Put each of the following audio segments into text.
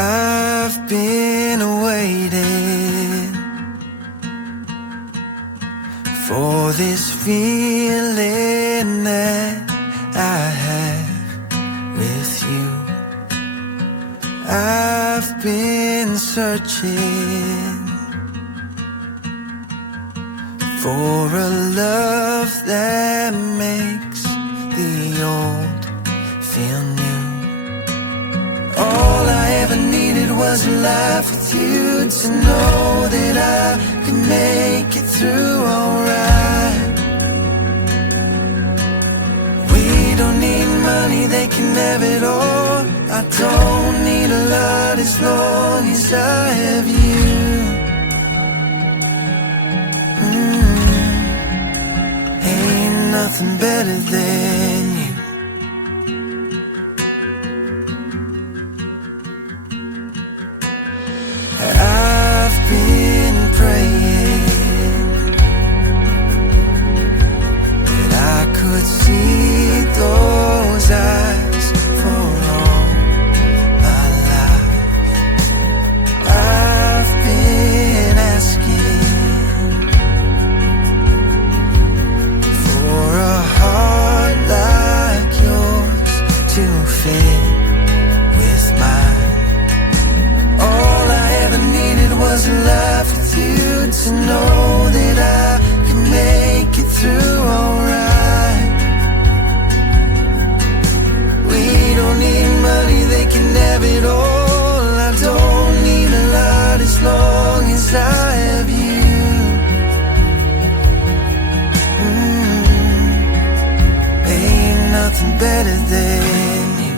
I've been waiting for this feeling that I have with you. I've been searching for a love that makes the old feel new. All I ever needed was a life with you, to know that I could make it through alright. We don't need money, they can have it all. I don't need a lot as long as I have you. Ain't nothing better than you. I've been praying that I could see those eyes for all my life. I've been asking for a heart like yours to fit with mine. All I ever needed was a life with you, to know that I could make it through alright. We don't need money, they can have it all. I don't need a lot as long as I have you. Ain't nothing better than you.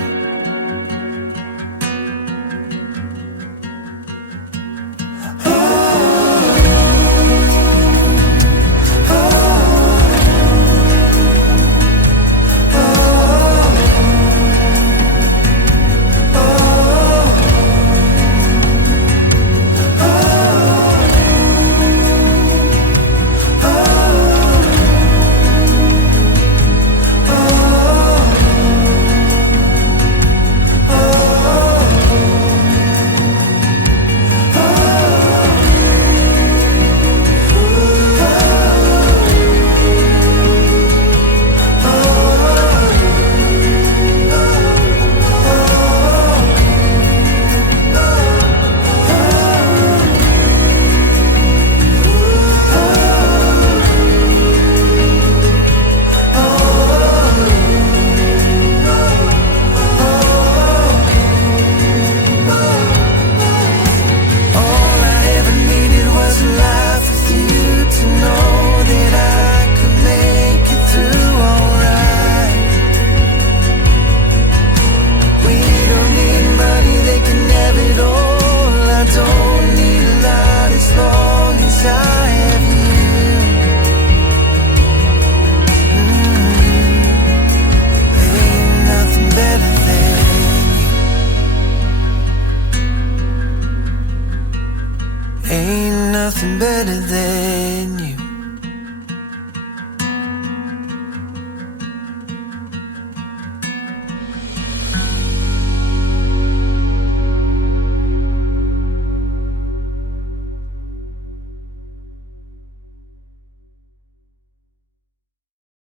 Ain't nothing better than you.